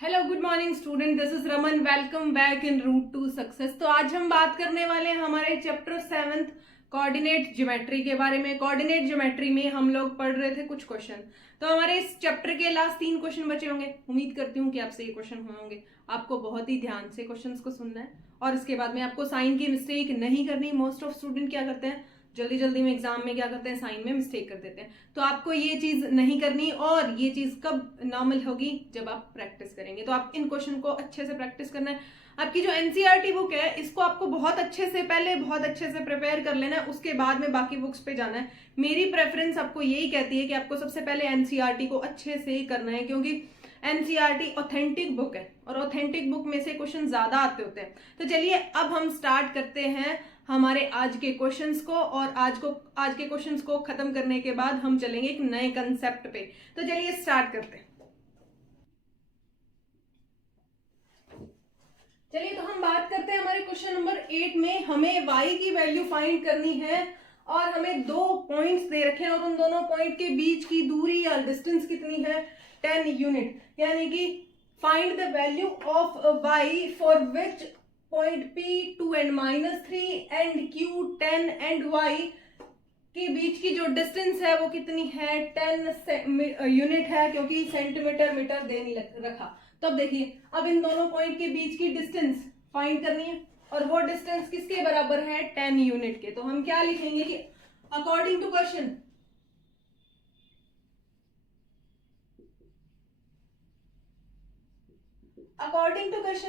Hello good morning student, this is Raman. Welcome back in route to success. तो आज हम बात करने वाले हैं हमारे चैप्टर 7 कोऑर्डिनेट ज्योमेट्री के बारे में। कोऑर्डिनेट ज्योमेट्री में हम लोग पढ़ रहे थे कुछ क्वेश्चन। तो हमारे इस चैप्टर के लास्ट 3 क्वेश्चन बचे होंगे। उम्मीद करती हूँ कि आपसे ये क्वेश्चन हुए होंगे। आपको बहुत ही ध्यान से क्वेश्चंस को सुनना है और इसके बाद में आपको साइन की मिस्टेक नहीं करनी। मोस्ट ऑफ स्टूडेंट क्या करते हैं, जल्दी जल्दी में एग्जाम में क्या करते हैं, साइन में मिस्टेक कर देते हैं। तो आपको ये चीज नहीं करनी। और ये चीज कब नॉर्मल होगी, जब आप प्रैक्टिस करेंगे। तो आप इन क्वेश्चन को अच्छे से प्रैक्टिस करना है। आपकी जो एनसीईआरटी बुक है, इसको आपको बहुत अच्छे से पहले बहुत अच्छे से प्रिपेयर कर लेना है, उसके बाद में बाकी बुक्स पे जाना है। मेरी प्रेफरेंस आपको यही कहती है कि आपको सबसे पहले एनसीईआरटी को अच्छे से करना है, क्योंकि एनसीईआरटी ऑथेंटिक बुक है और ऑथेंटिक बुक में से क्वेश्चन ज्यादा आते होते हैं। तो चलिए अब हम स्टार्ट करते हैं हमारे आज के क्वेश्चंस को। और आज के क्वेश्चंस को खत्म करने के बाद हम चलेंगे एक नए कंसेप्ट पे। तो चलिए स्टार्ट करते हैं। चलिए तो हम बात करते हैं हमारे क्वेश्चन नंबर 8 में। हमें y की वैल्यू फाइंड करनी है और हमें 2 पॉइंट्स दे रखे हैं और उन दोनों पॉइंट के बीच की दूरी या डिस्टेंस कितनी है, 10 यूनिट। यानी कि find the value of y for which point P 2 and -3 and Q 10 and y के बीच की जो डिस्टेंस है वो कितनी है, 10 यूनिट है, क्योंकि सेंटीमीटर मीटर दे नहीं रखा। तो अब देखिए, अब इन दोनों पॉइंट के बीच की डिस्टेंस फाइंड करनी है और वो डिस्टेंस किसके बराबर है, 10 यूनिट के। तो हम क्या लिखेंगे कि अकॉर्डिंग टू क्वेश्चन,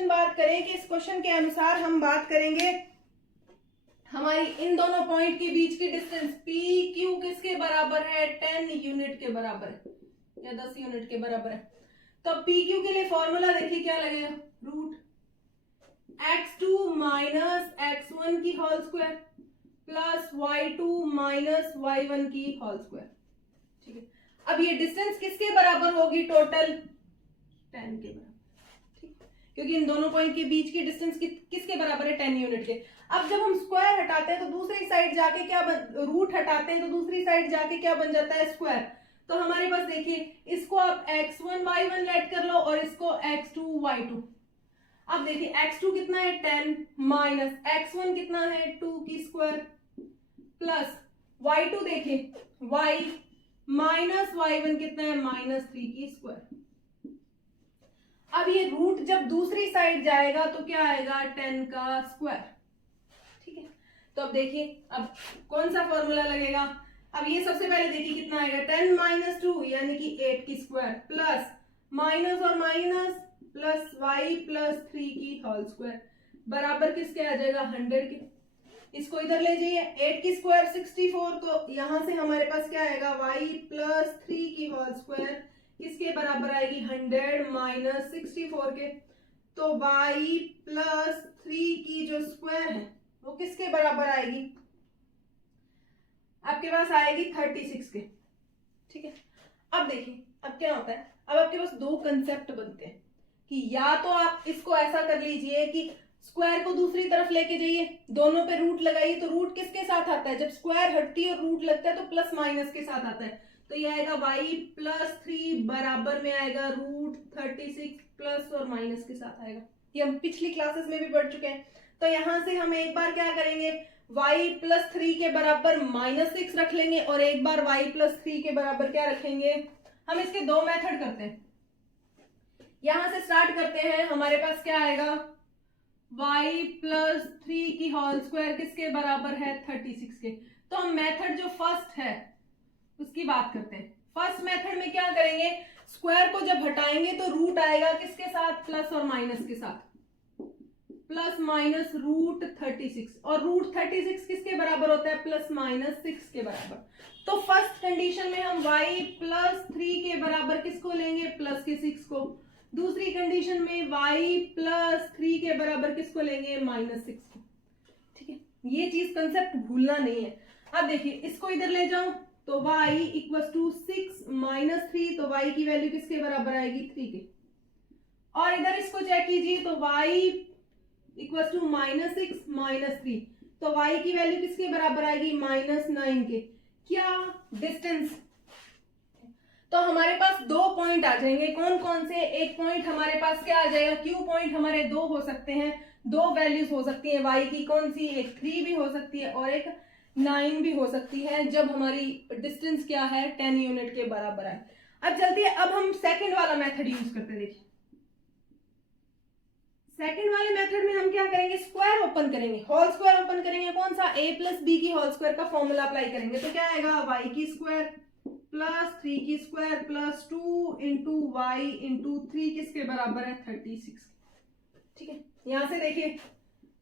बात करें कि इस क्वेश्चन के अनुसार हम बात करेंगे हमारी इन दोनों पॉइंट के बीच की डिस्टेंस पी क्यू किसके बराबर है, 10 यूनिट के बराबर है या 10 यूनिट के बराबर है। तो पी क्यू के लिए फॉर्मूला देखिए क्या लगेगा, रूट x2 माइनस x1 की whole square plus y2 minus y1 की होल स्क्वायर। ठीक है, अब ये डिस्टेंस किसके बराबर होगी, टोटल 10 के बराबर। क्योंकि इन दोनों पॉइंट के बीच की डिस्टेंस किसके बराबर है, 10 यूनिट के। अब जब हम स्क्वायर हटाते हैं तो दूसरी साइड जाके क्या रूट हटाते हैं तो दूसरी साइड जाके क्या बन जाता है, स्क्वायर। तो हमारे पास देखिए, इसको आप x1 y1 लेट कर लो और इसको x2 y2। अब देखिए x2 कितना है, 10 माइनस x1 कितना है, 2 की स्क्वायर प्लस y2 देखिए y माइनस y1 कितना है, -3 की स्क्वायर। अब ये रूट जब दूसरी साइड जाएगा तो क्या आएगा, 10 का स्क्वायर। ठीक है, तो अब देखिए अब कौन सा फॉर्मूला लगेगा। अब ये सबसे पहले देखिए कितना आएगा, 10 माइनस 2 यानी कि 8 की स्क्वायर प्लस माइनस और माइनस प्लस y प्लस 3 की होल स्क्वायर बराबर किसके आ जाएगा, 100 के। इसको इधर ले जाइए, 8 की स्क्वायर 64, तो यहां से हमारे पास क्या आएगा, y प्लस 3 की होल स्क्वायर किसके बराबर आएगी, 100 माइनस 64 के। तो y प्लस 3 की जो स्क्वायर है वो किसके बराबर आएगी, आपके पास आएगी 36 के। ठीक है, अब देखिए अब क्या होता है, अब आपके पास 2 कंसेप्ट बनते हैं कि या तो आप इसको ऐसा कर लीजिए कि स्क्वायर को दूसरी तरफ लेके जाइए, दोनों पे रूट लगाइए। तो रूट किसके साथ आता है, जब स्क्वायर हटती है और रूट लगता है तो प्लस माइनस के साथ आता है। तो ये आएगा y प्लस 3 बराबर में आएगा रूट 36 प्लस और माइनस के साथ आएगा। ये हम पिछली क्लासेस में भी पढ़ चुके हैं। तो यहां से हम एक बार क्या करेंगे, y प्लस 3 के बराबर -6 रख लेंगे और एक बार y प्लस 3 के बराबर क्या रखेंगे। हम इसके 2 मेथड करते हैं। यहां से स्टार्ट करते हैं, हमारे पास क्या आएगा, y प्लस 3 की होल स्क्वायर किसके बराबर है, 36 के। तो हम मेथड जो फर्स्ट है उसकी बात करते हैं। फर्स्ट मेथड में क्या करेंगे, स्क्वायर को जब हटाएंगे तो रूट आएगा किसके साथ, प्लस और माइनस के साथ, प्लस माइनस रूट 36। और रूट 36 किसके बराबर होता है, प्लस माइनस 6 के बराबर। तो फर्स्ट कंडीशन में हम y प्लस 3 के बराबर किसको लेंगे, प्लस के 6 को। दूसरी कंडीशन में y प्लस 3 के बराबर किसको लेंगे, -6 को। ठीक है, ये चीज कंसेप्ट भूलना नहीं है। अब देखिए इसको इधर ले जाओ तो y इक्वल टू 6 माइनस 3, तो y की वैल्यू किसके बराबर आएगी, 3 के। और इधर इसको चेक कीजिए तो y इक्वल टू -6 माइनस 3, तो y की वैल्यू किसके बराबर आएगी, -9 के। क्या डिस्टेंस, तो हमारे पास 2 पॉइंट आ जाएंगे। कौन कौन से? एक पॉइंट हमारे पास क्या आ जाएगा, क्यू पॉइंट हमारे 2 हो सकते हैं, 2 वैल्यूज हो सकती है y की। कौन सी? एक 3 भी हो सकती है और एक 9 भी हो सकती है, जब हमारी डिस्टेंस क्या है 10 यूनिट के बराबर है। अब चलती है, अब हम सेकंड वाला मेथड यूज करते हैं। देखिए सेकंड वाले मेथड में हम क्या करेंगे, स्क्वायर ओपन करेंगे, होल स्क्वायर ओपन करेंगे। कौन सा? a प्लस बी की होल स्क्वायर का फॉर्मूला अप्लाई करेंगे। तो क्या आएगा, y की स्क्वायर प्लस 3 की square plus 2 into Y into 3 किसके बराबर है? 36। ठीक है, यहां से देखिए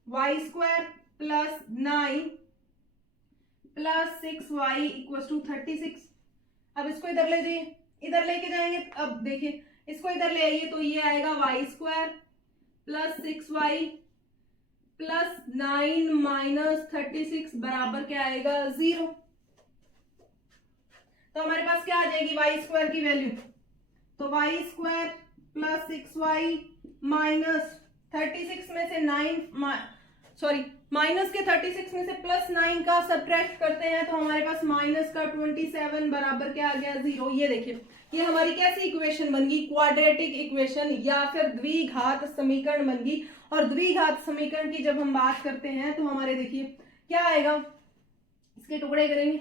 y square plus 9 plus 6y equal to 36। अब इसको इधर ले जाइए, इधर लेके जाएंगे। अब देखिए इसको इधर ले आइए तो ये आएगा y square plus 6y plus 9 minus 36 बराबर क्या आएगा? 0। तो हमारे पास क्या आ जाएगी y स्क्वायर की वैल्यू? तो y square plus 6y minus 36 में से 9 सॉरी माइनस के 36 में से प्लस 9 का सब्ट्रैक्ट करते हैं तो हमारे पास माइनस का 27 बराबर क्या आ गया? 0। ये देखिए ये हमारी कैसी इक्वेशन बन गई? क्वाड्रेटिक इक्वेशन या फिर द्विघात समीकरण बन गई। और द्विघात समीकरण की जब हम बात करते हैं तो हमारे देखिए क्या आएगा, इसके टुकड़े करेंगे,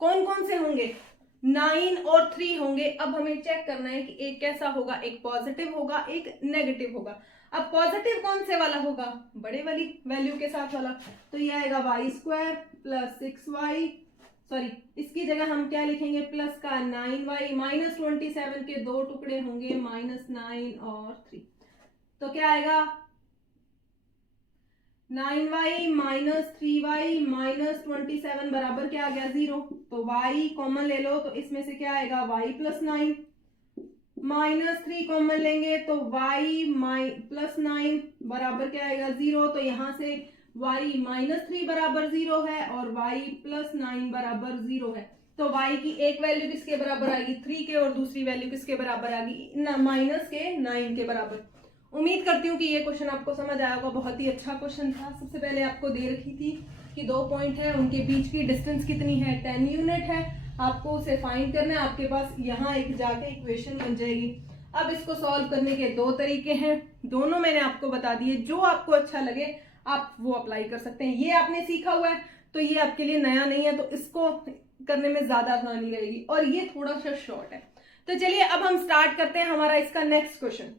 कौन कौन से होंगे? 9 और 3 होंगे। अब हमें चेक करना है कि एक कैसा होगा, एक पॉजिटिव होगा एक नेगेटिव होगा। अब पॉजिटिव कौन से वाला होगा? बड़े वाली वैल्यू के साथ वाला। तो ये आएगा y square plus 6y, sorry इसकी जगह हम क्या लिखेंगे, प्लस का 9y माइनस 27 के 2 टुकड़े होंगे माइनस 9 और 3। तो क्या आएगा 9y माइनस 3y माइनस 27 बराबर क्या आ गया? 0। तो y कॉमन ले लो तो इसमें से क्या आएगा? y प्लस 9 माइनस 3 कॉमन लेंगे तो y प्लस 9 बराबर क्या आएगा? 0। तो यहां से y माइनस 3 बराबर 0 है और y प्लस 9 बराबर 0 है। तो y की एक वैल्यू किसके बराबर आएगी? 3 के, और दूसरी वैल्यू किसके बराबर आएगी? माइनस के 9 के बराबर। उम्मीद करती हूँ कि ये क्वेश्चन आपको समझ आया होगा। बहुत ही अच्छा क्वेश्चन था। सबसे पहले आपको दे रखी थी कि 2 पॉइंट है, उनके बीच की डिस्टेंस कितनी है? 10 यूनिट है। आपको उसे फाइंड करना है। आपके पास यहाँ एक जाके इक्वेशन बन जाएगी। अब इसको सॉल्व करने के 2 तरीके हैं, दोनों मैंने आपको बता दिए। जो आपको अच्छा लगे आप वो अप्लाई कर सकते हैं। ये आपने सीखा हुआ है तो ये आपके लिए नया नहीं है, तो इसको करने में ज्यादा आसानी रहेगी। और ये थोड़ा सा शॉर्ट है। तो चलिए अब हम स्टार्ट करते हैं हमारा इसका नेक्स्ट क्वेश्चन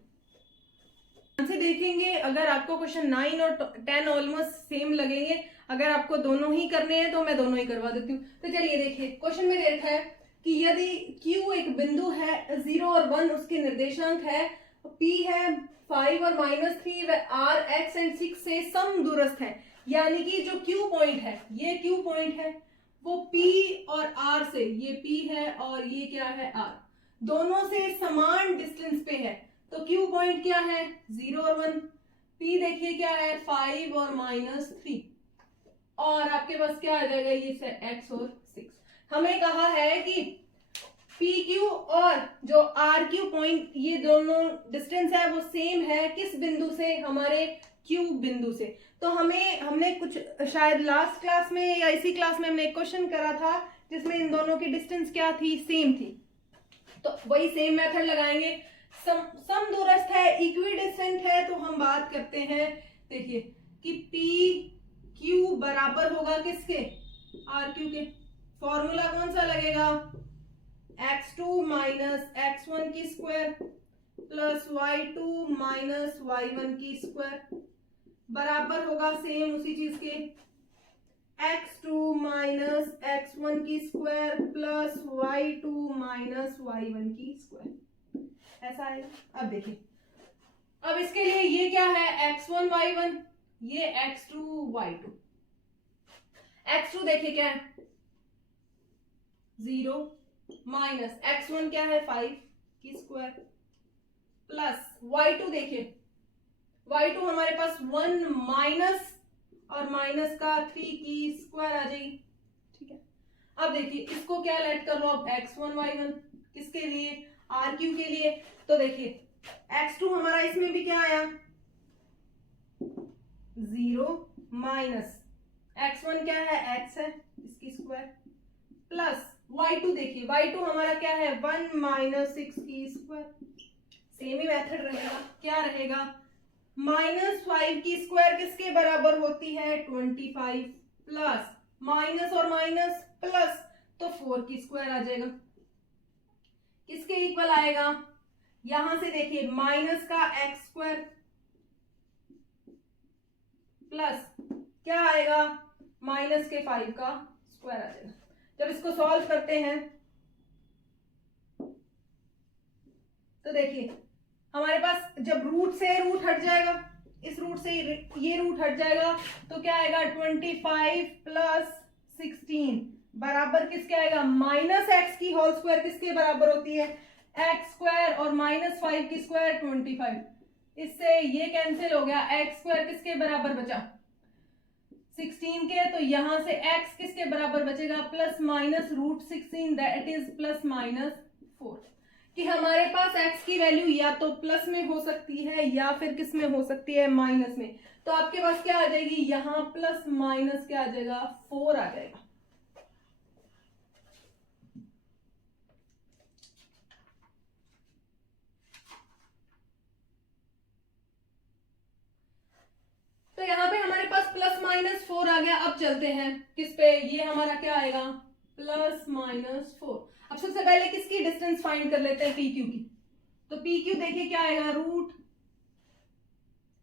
से देखेंगे। अगर आपको क्वेश्चन 9 और 10 ऑलमोस्ट सेम लगेंगे, अगर आपको दोनों ही करने हैं तो मैं दोनों ही करवा देती हूँ। तो चलिए देखिए क्वेश्चन में दे रखा है कि यदि Q एक बिंदु है, 0 और 1 उसके निर्देशांक है, P है 5 और -3 व R X एंड 6 से समदूरस्थ है। यानी कि जो Q पॉइंट है, ये Q पॉइंट है, वो P और R से, ये P है और ये क्या है R, दोनों से समान डिस्टेंस पे है। तो Q पॉइंट क्या है? 0 और 1। P देखिए क्या है? 5 और -3। और आपके पास क्या आ जाएगा? ये से X और 6। हमें कहा है कि PQ और जो RQ पॉइंट, ये दोनों डिस्टेंस है वो सेम है। किस बिंदु से? हमारे Q बिंदु से। तो हमने कुछ शायद लास्ट क्लास में या इसी क्लास में हमने एक क्वेश्चन करा था जिसमें इन दोनों की डिस्टेंस क्या थी? सेम थी। तो वही सेम मेथड लगाएंगे। समदूरस्थ है, इक्विडिस्टेंट है, तो हम बात करते हैं देखिए कि PQ बराबर होगा किसके? RQ के। फॉर्मूला कौन सा लगेगा? x2 माइनस x1 की square plus y2 minus y1 की स्क्वायर बराबर होगा सेम उसी चीज के x2 माइनस x1 की square plus y2 minus y1 की स्क्वायर। ऐसा आएगा। अब देखिए, अब इसके लिए ये क्या है? x1 y1, ये x2 y2। x2 देखिए क्या है? 0 माइनस x1 क्या है? 5 की स्क्वायर प्लस y2 देखिए, y2 हमारे पास 1 माइनस और माइनस का 3 की स्क्वायर आ जाएगी। ठीक है, अब देखिए इसको क्या लेट कर लो अब x1 y1 किसके लिए? RQ के लिए। तो देखिए x2 हमारा इसमें भी क्या आया? 0 माइनस x1 क्या है? x है, इसकी स्क्वायर प्लस y2 देखिए, y2 हमारा क्या है 1 माइनस 6 की स्क्वायर, सेम ही मेथड रहेगा, क्या रहेगा -5 की स्क्वायर किसके बराबर होती है 25 प्लस माइनस और माइनस प्लस तो 4 की स्क्वायर आ जाएगा, किसके इक्वल आएगा, यहां से देखिए माइनस का एक्स स्क्वायर प्लस क्या आएगा माइनस के 5 का स्क्वायर आ जाएगा। जब इसको सॉल्व करते हैं तो देखिए हमारे पास जब रूट से रूट हट जाएगा, इस रूट से ये रूट हट जाएगा तो क्या आएगा 25 प्लस 16 बराबर किसके आएगा माइनस एक्स की होल स्क्वायर किसके बराबर होती है एक्स स्क्वायर और माइनस 5 की स्क्वायर 25, इससे ये कैंसिल हो गया, एक्स स्क्वायर किसके बराबर बचा 16 के, तो यहां से x किसके बराबर बचेगा plus minus root 16 that is plus minus 4, कि हमारे पास x की वैल्यू या तो प्लस में हो सकती है या फिर किस में हो सकती है माइनस में, तो आपके पास क्या आ जाएगी यहां प्लस माइनस क्या आ जाएगा 4 आ जाएगा। तो यहाँ पे हमारे पास प्लस माइनस 4 आ गया। अब चलते हैं किस पे, ये हमारा क्या आएगा प्लस माइनस 4। अब सबसे पहले किसकी डिस्टेंस फाइंड कर लेते हैं पी क्यू की, तो पी क्यू देखिए क्या आएगा रूट,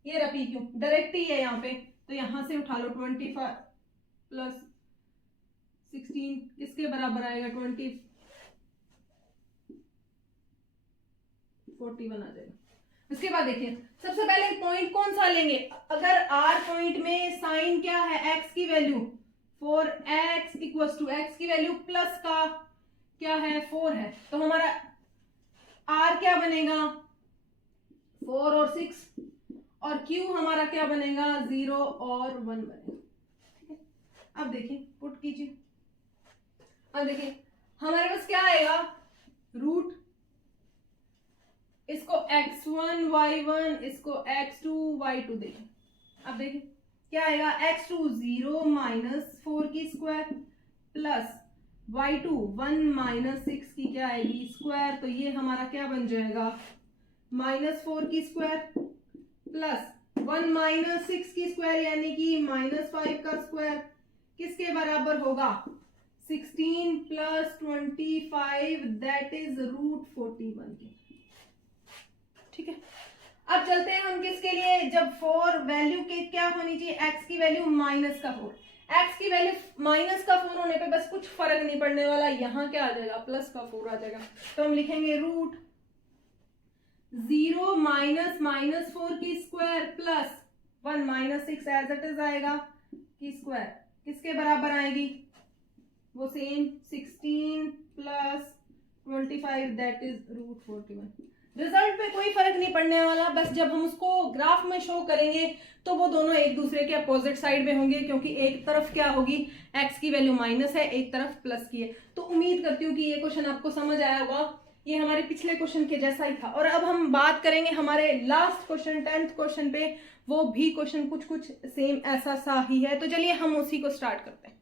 ये रहा पी क्यू डायरेक्ट ही है यहाँ पे, तो यहां से उठा लो 25 प्लस 16 किसके बराबर आएगा 41 आ जाएगा। उसके बाद देखिए सबसे पहले पॉइंट कौन सा लेंगे, अगर आर पॉइंट में साइन क्या है एक्स की value 4x equals to X की वैल्यू प्लस का क्या है 4 है, तो हमारा आर क्या बनेगा 4 और 6 और क्यू हमारा क्या बनेगा 0 और 1 बनेगा। ठीक है, अब देखिए पुट कीजिए, अब देखिए हमारे पास क्या आएगा रूट, इसको x1 y1 इसको x2 y2 देखिए, अब देखिए क्या आएगा x2 0 माइनस 4 की स्क्वायर प्लस y2 1 माइनस 6 की क्या आएगी स्क्वायर, तो ये हमारा क्या बन जाएगा -4 की स्क्वायर प्लस 1 माइनस 6 की स्क्वायर यानी कि -5 का स्क्वायर किसके बराबर होगा 16 प्लस 25 दैट इज रूट 41 की। ठीक है, अब चलते हैं हम किसके लिए, जब 4 वैल्यू के क्या होनी चाहिए x की वैल्यू माइनस का 4, x की वैल्यू माइनस का 4 होने पे बस कुछ फर्क नहीं पड़ने वाला, यहाँ क्या आ जाएगा प्लस का 4 आ जाएगा, तो हम लिखेंगे रूट 0 माइनस -4 की square plus 1 minus 6 as it is आएगा की स्क्वायर किसके बराबर आएगी वो same 16 plus 25 that is root 41। Result पे कोई फर्क नहीं पड़ने वाला, बस जब हम उसको ग्राफ में शो करेंगे तो वो दोनों एक दूसरे के अपोजिट साइड में होंगे, क्योंकि एक तरफ क्या होगी x की वैल्यू माइनस है, एक तरफ प्लस की है। तो उम्मीद करती हूँ कि ये क्वेश्चन आपको समझ आया होगा, ये हमारे पिछले क्वेश्चन के जैसा ही था। और अब हम बात करेंगे हमारे लास्ट क्वेश्चन 10th क्वेश्चन पे, वो भी क्वेश्चन कुछ सेम ऐसा सा ही है, तो चलिए हम उसी को स्टार्ट करते हैं।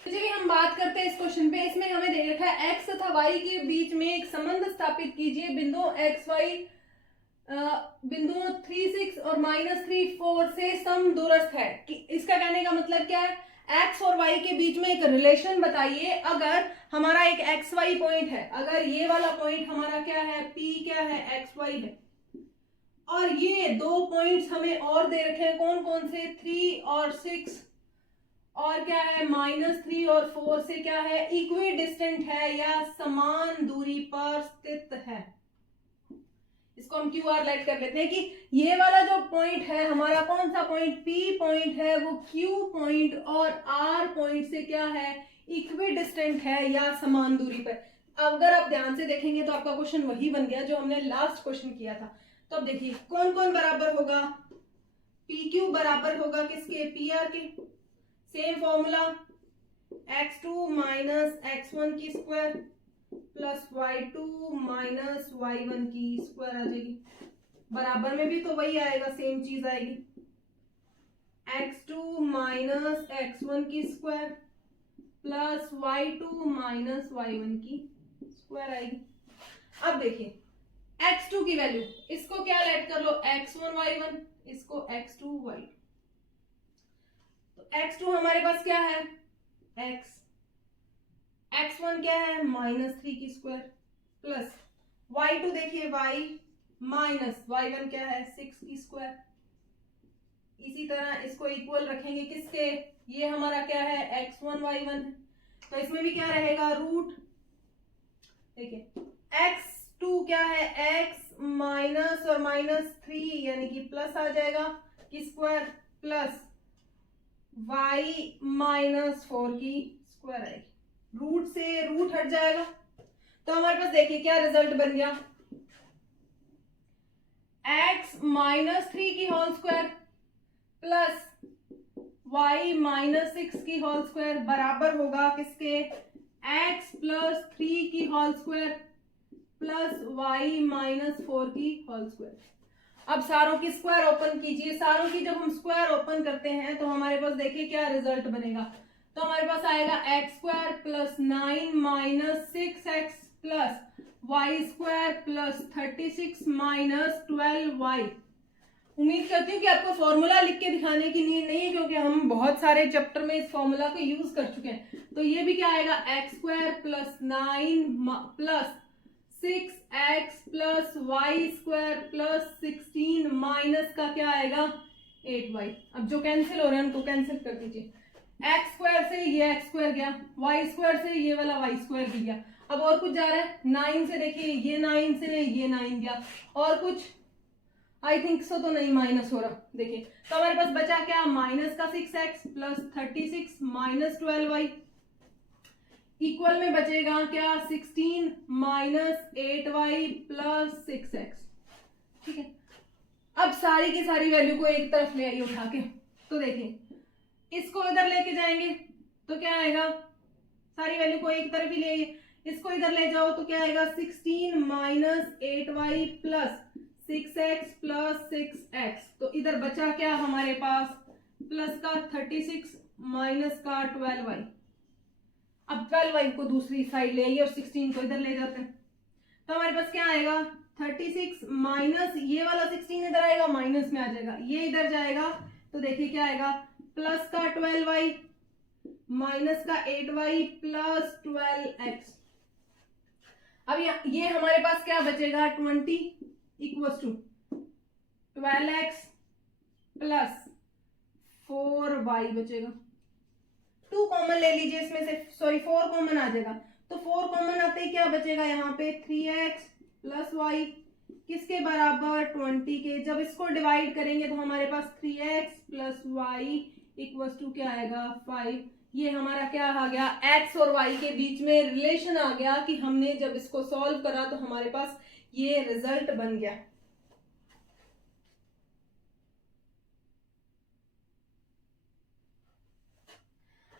चलिए हम बात करते हैं इस क्वेश्चन पे, इसमें हमें दे रखा है x तथा y के बीच में एक संबंध स्थापित कीजिए, बिंदु x y बिंदु 3 6 और -3 4 से समदूरस्थ है। कि इसका कहने का मतलब क्या है, x और y के बीच में एक रिलेशन बताइए। अगर हमारा एक एक्स वाई पॉइंट है, अगर ये वाला पॉइंट हमारा क्या है p क्या है एक्स वाई है, और ये दो पॉइंट्स हमें और दे रखे हैं, कौन कौन से 3 और 6 और क्या है -3 और 4 से क्या है इक्वी डिस्टेंट है या समान दूरी पर स्थित है। इसको हम क्यू आर लाइट कर लेते हैं कि ये वाला जो पॉइंट है हमारा कौन सा पॉइंट पी पॉइंट है, वो क्यू पॉइंट और आर पॉइंट से क्या है इक्वी डिस्टेंट है या समान दूरी पर। अगर आप ध्यान से देखेंगे तो आपका क्वेश्चन वही बन गया जो हमने लास्ट क्वेश्चन किया था। तो अब देखिए कौन कौन बराबर होगा, पी क्यू बराबर होगा किसके पी आर के, same formula x2 minus x1 की square plus y2 minus y1 की स्क्वायर आ जाएगी, बराबर में भी तो वही आएगा, सेम चीज आएगी x2 माइनस x1 की square plus y2 minus y1 की स्क्वायर आएगी। अब देखिए x2 की वैल्यू, इसको क्या ऐड कर लो, x1 y1, इसको x2 y2। तो x2 हमारे पास क्या है, x1 क्या है -3 की स्क्वायर, प्लस y2 देखिए y माइनस y1 क्या है 6 की स्क्वायर। इसी तरह इसको इक्वल रखेंगे किसके, ये हमारा क्या है x1 y1, तो इसमें भी क्या रहेगा रूट, देखिए x2 क्या है x माइनस और -3 यानी कि प्लस आ जाएगा की स्क्वायर, प्लस y -4 की स्क्वायर आएगी, रूट से रूट हट जाएगा। तो हमारे पास देखिए क्या रिजल्ट बन गया, x -3 की होल स्क्वायर प्लस y -6 की होल स्क्वायर बराबर होगा किसके, x +3 की होल स्क्वायर प्लस y -4 की होल स्क्वायर। अब सारों की स्क्वायर ओपन कीजिए, सारों की जब हम स्क्वायर ओपन करते हैं तो हमारे पास देखिए क्या रिजल्ट बनेगा, तो हमारे पास आएगा x² plus 9 6x plus y² plus 36 minus 12y। उम्मीद करती हूँ कि आपको फॉर्मूला लिख के दिखाने की नीड नहीं है, क्योंकि हम बहुत सारे चैप्टर में इस फॉर्मूला को यूज कर चुके हैं। तो ये भी क्या आएगा, x² plus 9 plus 6x plus y² plus 16 minus का क्या आएगा 8y। अब जो कैंसिल हो रहे हैं उनको कैंसिल कर दीजिए, x² से ये x² गया, y² से ये वाला y² भी गया। अब और कुछ जा रहा है, 9 से देखिए ये 9 से ये 9 गया, और कुछ आई थिंक सो तो नहीं माइनस हो रहा, देखिए तो हमारे पास बचा क्या, माइनस का 6x plus 36 minus 12y equal में बचेगा क्या 16 माइनस 8y प्लस 6x। ठीक है, अब सारी की सारी वैल्यू को एक तरफ ले आइए उठा के, तो देखिए इसको इधर लेके जाएंगे तो क्या आएगा, सारी वैल्यू को एक तरफ ही ले आइए, इसको इधर ले जाओ तो क्या आएगा 16 minus 8y plus 6x plus 6x। तो इधर बचा क्या हमारे पास, प्लस का 36 माइनस का 12y। अब 12y को दूसरी साइड ले आइए और 16 को इधर ले जाते हैं, तो हमारे पास क्या आएगा 36 माइनस ये वाला 16 इधर आएगा, माइनस में आ जाएगा, ये इधर जाएगा, तो देखिए क्या आएगा प्लस का 12y माइनस का 8y प्लस 12x। अब ये हमारे पास क्या बचेगा 20 equals to 12x plus 4y बचेगा। 2 कॉमन ले लीजिए इसमें से, सॉरी 4 कॉमन आ जाएगा, तो 4 कॉमन आते ही क्या बचेगा यहाँ पे 3x प्लस y किसके बराबर 20 के। जब इसको डिवाइड करेंगे तो हमारे पास 3x plus y equals to क्या आएगा 5। ये हमारा क्या आ गया, x और y के बीच में रिलेशन आ गया कि हमने जब इसको सॉल्व करा तो हमारे पास ये रिजल्ट बन गया।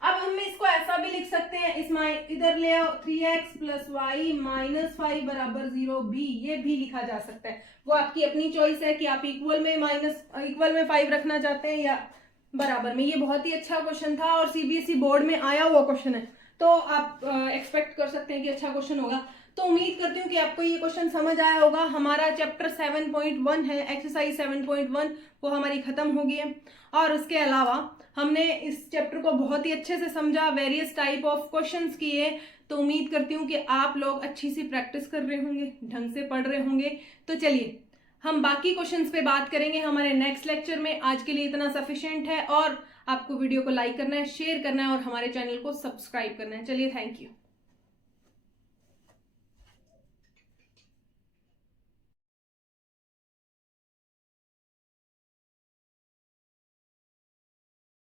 अब हम इसको ऐसा भी लिख सकते हैं, इधर ले आओ 3x प्लस वाई माइनस 5 बराबर 0 b, ये भी लिखा जा सकता है। वो आपकी अपनी चॉइस है कि आप इक्वल में 5 रखना चाहते हैं या बराबर में। ये बहुत ही अच्छा क्वेश्चन था और सीबीएसई बोर्ड में आया हुआ क्वेश्चन है, तो आप एक्सपेक्ट कर सकते हैं कि अच्छा क्वेश्चन होगा। तो उम्मीद करती हूँ कि आपको ये क्वेश्चन समझ आया होगा। हमारा चैप्टर 7.1 है, एक्सरसाइज 7.1 वो हमारी खत्म हो गई है, और उसके अलावा हमने इस चैप्टर को बहुत ही अच्छे से समझा, वेरियस टाइप ऑफ क्वेश्चंस किए। तो उम्मीद करती हूँ कि आप लोग अच्छी सी प्रैक्टिस कर रहे होंगे, ढंग से पढ़ रहे होंगे। तो चलिए हम बाकी क्वेश्चंस पे बात करेंगे हमारे नेक्स्ट लेक्चर में। आज के लिए इतना सफिशिएंट है, और आपको वीडियो को लाइक करना है, शेयर करना है और हमारे चैनल को सब्सक्राइब करना है। चलिए, थैंक यू।